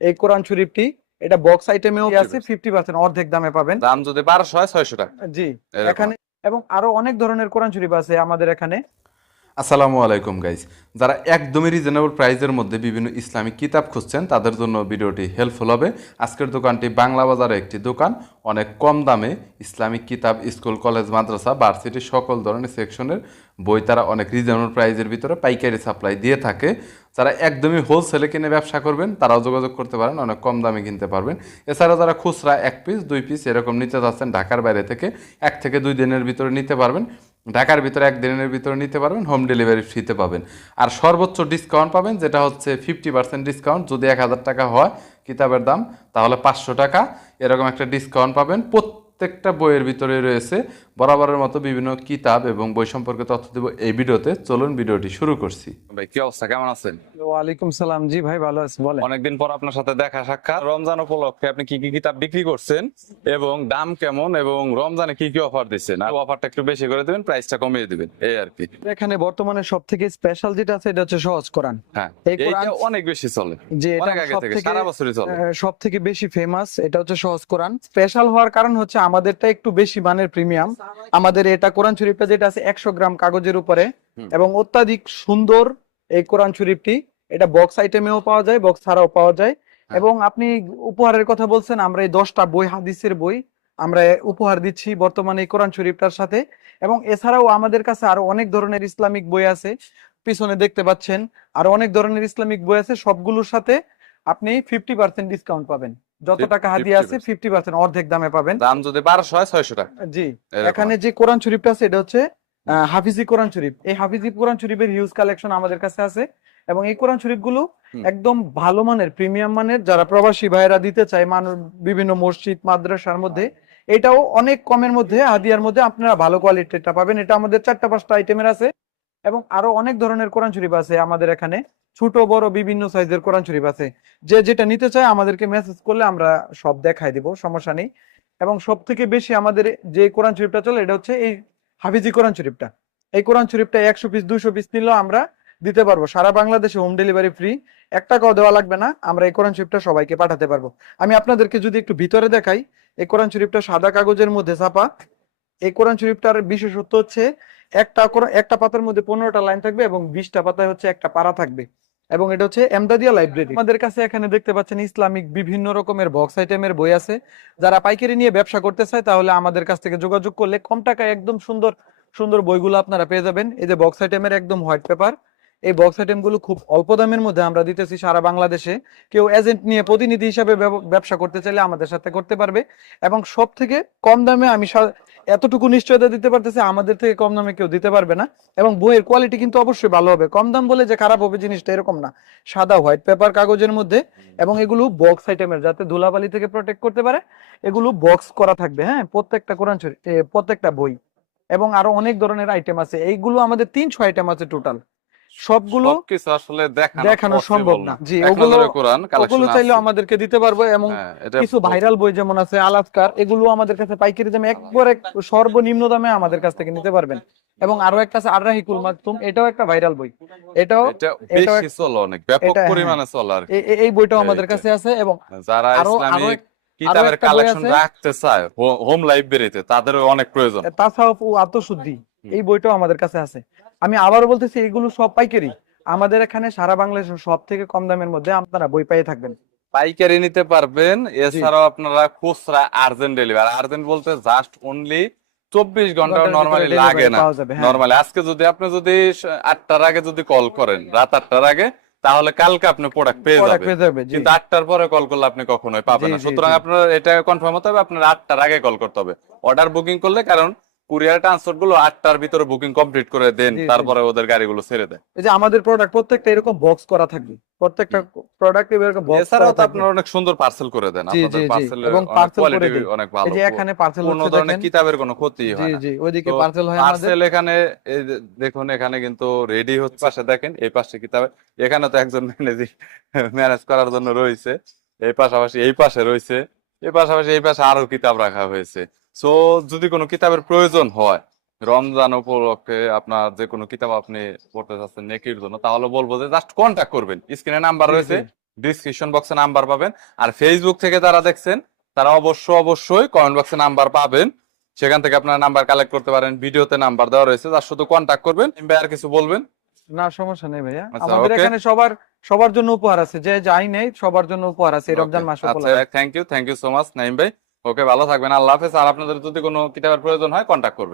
এই কোরআন শরীফটি এটা বক্স আইটেমেও আছে ফিফটি পার্সেন্ট অর্ধেক দামে পাবেন। দাম যদি বারোশো হয় ছয়শো টাকা। জি এখানে এবং আরও অনেক ধরনের কোরআন শরীফ আছে আমাদের এখানে। আসসালামু আলাইকুম গাইজ যারা একদমই রিজনেবল প্রাইসের মধ্যে বিভিন্ন ইসলামিক কিতাব খুঁজছেন, তাদের জন্য ভিডিওটি হেল্পফুল হবে। আজকের দোকানটি বাংলা বাজারে একটি দোকান। অনেক কম দামে ইসলামিক কিতাব স্কুল কলেজ মাদ্রাসা ভার্সিটির সকল ধরনের সেকশনের বই তারা অনেক রিজনেবল প্রাইসের ভিতরে পাইকারি সাপ্লাই দিয়ে থাকে। যারা একদমই হোলসেলে কিনে ব্যবসা করবেন, তারাও যোগাযোগ করতে পারেন, অনেক কম দামে কিনতে পারবেন। এছাড়া যারা খুচরা এক পিস দুই পিস এরকম নিতে যাচ্ছেন, ঢাকার বাইরে থেকে এক থেকে দুই দিনের ভিতরে নিতে পারবেন। ঢাকার ভিতরে এক দিনের ভিতরে নিতে পারবেন হোম ডেলিভারি ফ্রিতে পাবেন। আর সর্বোচ্চ ডিসকাউন্ট পাবেন, যেটা হচ্ছে ফিফটি পার্সেন্ট ডিসকাউন্ট যদি এক হাজার টাকা হয় কিতাবের দাম, তাহলে পাঁচশো টাকা। এরকম একটা ডিসকাউন্ট পাবেন। প্রত্যেকটা বইয়ের ভিতরে রয়েছে। বরাবরের মতো বিভিন্ন কিতাব এবং বই সম্পর্কে তথ্য দেব এই ভিডিওতে। চলুন ভিডিওটি শুরু করছি। ভাই কি অবস্থা? কেমন আছেন? ওয়ালাইকুম সালাম। জি ভাই ভালো আছি বলেন। অনেকদিন পর আপনার সাথে দেখা সাক্ষাৎ। রমজান উপলক্ষে আপনি কি কি কিতাব বিক্রি করছেন এবং দাম কেমন এবং রমজানে কি কি অফার দিচ্ছেন? আর অফারটা একটু বেশি করে দিবেন প্রাইসটা কমিয়ে দিবেন। এই আর কি। এখানে বর্তমানে সব থেকে স্পেশাল যেটা আছে এটা হচ্ছে সহজ কোরআন। হ্যাঁ এই কোরআন- অনেক বেশি চলে। যে এটা অনেক আগে থেকে থেকে সারা বছরই চলে। সব থেকে বেশি ফেমাস এটা হচ্ছে সহজ কোরআন। স্পেশাল হওয়ার কারণ হচ্ছে আমাদেরটা একটু বেশি মানের প্রিমিয়াম আমাদের এটা কোরআন শরীফটা যেটা আছে একশো গ্রাম কাগজের উপরে। এবং অত্যাধিক সুন্দর এই কোরআন শরীফটি এটা বক্স আইটেমেও পাওয়া যায় বক্স ছাড়াও পাওয়া যায়। হ্যাঁ। এবং আপনি উপহারের কথা বলছেন আমরা এই দশটা বই হাদিসের বই আমরা উপহার দিচ্ছি বর্তমানে এই কোরআন শরীফটার সাথে। এবং এছাড়াও আমাদের কাছে আরও অনেক ধরনের ইসলামিক বই আছে। পিছনে দেখতে পাচ্ছেন আরও অনেক ধরনের ইসলামিক বই আছে সবগুলোর সাথে আপনি ফিফটি পার্সেন্ট ডিসকাউন্ট পাবেন। যত টাকা হাদিয়া আছে ফিফটি পার্সেন্ট অর্ধেক দামে পাবেন। দাম যদি বারোশো হয় ছয়শো টাকা। জি এখানে যে কোরআন শরীফটা আছে এটা হচ্ছে হাফিজি কোরআন শরীফ। এই হাফিজি কোরআন শরীফের হিউজ কালেকশন আমাদের কাছে আছে। এবং এই কোরআন শরীফগুলো হুম। একদম ভালো মানের প্রিমিয়াম মানের। যারা প্রবাসী ভাইয়েরা দিতে চায় মানুষ বিভিন্ন মসজিদ মাদ্রাসার মধ্যে এটাও অনেক কমের মধ্যে হাদিয়ার মধ্যে আপনারা ভালো কোয়ালিটিটা পাবেন। এটা আমাদের চারটা পাঁচটা আইটেমের আছে। এবং আরও অনেক ধরনের কোরআন শরীফ আছে আমাদের এখানে। ছোট, বড়, বিভিন্ন সাইজের কোরআন শরীফ আছে। যে যেটা নিতে চায় আমাদেরকে মেসেজ করলে আমরা সব দেখাই দিব, সমস্যা নেই। এবং সব থেকে বেশি আমাদের যে কোরআন শরীফটা চলে, এটা হচ্ছে এই হাফিজি কোরআন শরীফটা। এই কোরআন শরীফটা একশো পিস দুশো পিস নিলেও আমরা দিতে পারব। সারা বাংলাদেশে হোম ডেলিভারি ফ্রি এক টাকাও দেওয়া লাগবে না, আমরা এই কোরআন শরীফটা সবাইকে পাঠাতে পারব। আমি আপনাদেরকে যদি একটু ভিতরে দেখাই, এই কোরআন শরীফটা সাদা কাগজের মধ্যে ছাপা। এই কোরআন শরীফটার বিশেষত্ব হচ্ছে একটা একটা পাতার মধ্যে পনেরোটা লাইন থাকবে এবং বিশটা পাতায় হচ্ছে একটা পারা থাকবে। এবং এটা হচ্ছে এমদাদিয়া লাইব্রেরি আমাদের কাছে এখানে দেখতে পাচ্ছেন ইসলামিক বিভিন্ন রকমের বক্স আইটেমের বই আছে। যারা পাইকারি নিয়ে ব্যবসা করতে চায়, তাহলে আমাদের কাছ থেকে যোগাযোগ করলে কম টাকায় একদম সুন্দর সুন্দর বইগুলো আপনারা পেয়ে যাবেন। এই যে বক্স আইটেমের একদম হোয়াইট পেপার এই বক্স আইটেমগুলো খুব অল্প দামের মধ্যে আমরা দিতেছি সারা বাংলাদেশে। কেউ এজেন্ট নিয়ে প্রতিনিধি হিসাবে ব্যব- ব্যবসা করতে চাইলে আমাদের সাথে করতে পারবে। এবং সব থেকে কম দামে আমি এতটুকু নিশ্চয়তা দিতে পারতেছে, আমাদের থেকে কম দামে কেউ দিতে পারবে না। এবং বইয়ের কোয়ালিটি কিন্তু অবশ্যই ভালো হবে। কম দাম বলে যে খারাপ হবে জিনিসটা এরকম না। সাদা হোয়াইট পেপার কাগজের মধ্যে এবং এগুলো বক্স আইটেমের যাতে ধুলাবালি থেকে প্রোটেক্ট করতে পারে, এগুলো বক্স করা থাকবে হ্যাঁ? প্রত্যেকটা কোরআন প্রত্যেকটা বই। এবং আরও অনেক ধরনের আইটেম আছে। এইগুলো আমাদের তিনশো আইটেম আছে টোটাল সবগুলো সবকিছু আসলে দেখানো সম্ভব না। জি ওগুলো ওগুলো চাইলেও আমাদেরকে দিতে পারব এবং হ্যাঁ, কিছু ভাইরাল বই যেমন আছে আলাস্কার এগুলো আমাদের কাছে পাইকারি দামে একবারে সর্বনিম্ন দামে আমাদের কাছ থেকে নিতে পারবেন। এবং আরও একটা আছে আররাহিকুল মাকতুম এটাও একটা ভাইরাল বই। এটাও এটা এটাও বেশি চলে অনেক ব্যাপক। পরিমাণে চলে আর এই বইটাও আমাদের কাছে আছে এবং যারা ইসলামিক কিতাবের কালেকশন রাখতে চায় হোম লাইব্রেরিতে তাদের অনেক প্রয়োজন। তাছাড়াও আত্মশুদ্ধি। এই বইটাও আমাদের কাছে আছে। আমি আবারও বলতেছি এগুলো সব পাইকারি। আমাদের এখানে সারা বাংলাদেশের সব থেকে কম দামের মধ্যে আপনারা বই পেয়ে থাকবেন। পাইকারি নিতে পারবেন এছাড়াও আপনারা খুচরা আর্জেন্ট ডেলিভারি। আর্জেন্ট বলতে জাস্ট অনলি চব্বিশ ঘণ্টা নর্মালি লাগে না। পাওয়া হ্যাঁ। নর্মালি আজকে যদি আপনি যদি আটটার আগে যদি কল করেন রাত আটটার আগে তাহলে কালকে আপনি প্রোডাক্ট পেয়ে যাবেন। যাবে, কিন্তু আটটার পরে কল করলে আপনি কখনোই পাবেন না। সুতরাং আপনার এটা কনফার্ম হতে হবে আপনার আটটার আগে কল করতে হবে। অর্ডার বুকিং করলে কারণ কুরিয়ার ট্রান্সপোর্টগুলো আটটার ভিতরে বুকিং কমপ্লিট করে দেন জি, জি। তারপরে ওদের গাড়িগুলো ছেড়ে দেয়। এই যে আমাদের প্রোডাক্ট প্রত্যেকটা এরকম বক্স করা থাকবে। প্রত্যেকটা প্রোডাক্ট এরকম বক্স এছাড়াও তো আপনারা অনেক সুন্দর পার্সেল করে দেন জি, আপনাদের জি, জি। এবং করে কোয়ালিটি অনেক ভালো এই যে এখানে পার্সেল কোনো ধরনের কিতাবের কোনো ক্ষতি জি হয় না। জি ওইদিকে পার্সেল হয় আমাদের। পার্সেল এখানে এই দেখুন এখানে কিন্তু রেডি হচ্ছে। পাশে দেখেন এই পাশে কিতাবে এখানে তো একজন ম্যানেজিং ম্যানেজ করার জন্য রয়েছে। এই পাশাপাশি এই পাশে রয়েছে। এই পাশাপাশি এই পাশে আরও কিতাব রাখা হয়েছে। সো যদি কোনো কিতাবের প্রয়োজন হয় রমজান উপলক্ষে আপনার যে কোনো কিতাব আপনি পড়তে চাচ্ছেন নেকির জন্য তাহলে বলব যে জাস্ট কন্ট্যাক্ট করবেন। স্ক্রিনে নাম্বার রয়েছে ডিসক্রিপশন বক্সে নাম্বার পাবেন। আর ফেসবুক থেকে যারা দেখছেন তারা অবশ্য অবশ্যই কমেন্ট বক্সে নাম্বার পাবেন। সেখান থেকে আপনারা নাম্বার কালেক্ট করতে পারেন ভিডিওতে নাম্বার দেওয়া রয়েছে তার শুধু কন্ট্যাক্ট করবেন কিংবা আর কিছু বলবেন। না সমস্যা নেই ভাইয়া। আচ্ছা, আমাদের এখানে সবার সবার জন্য উপহার আছে যে যাই নেই সবার জন্য উপহার আছে এই রমজান মাস আচ্ছা thank you thank you so much Naim ভাই। ওকে ভালো থাকবেন। আল্লাহ হাফেজ। আর আপনাদের যদি কোনো কিতাবের প্রয়োজন হয় কন্ট্যাক্ট করবেন।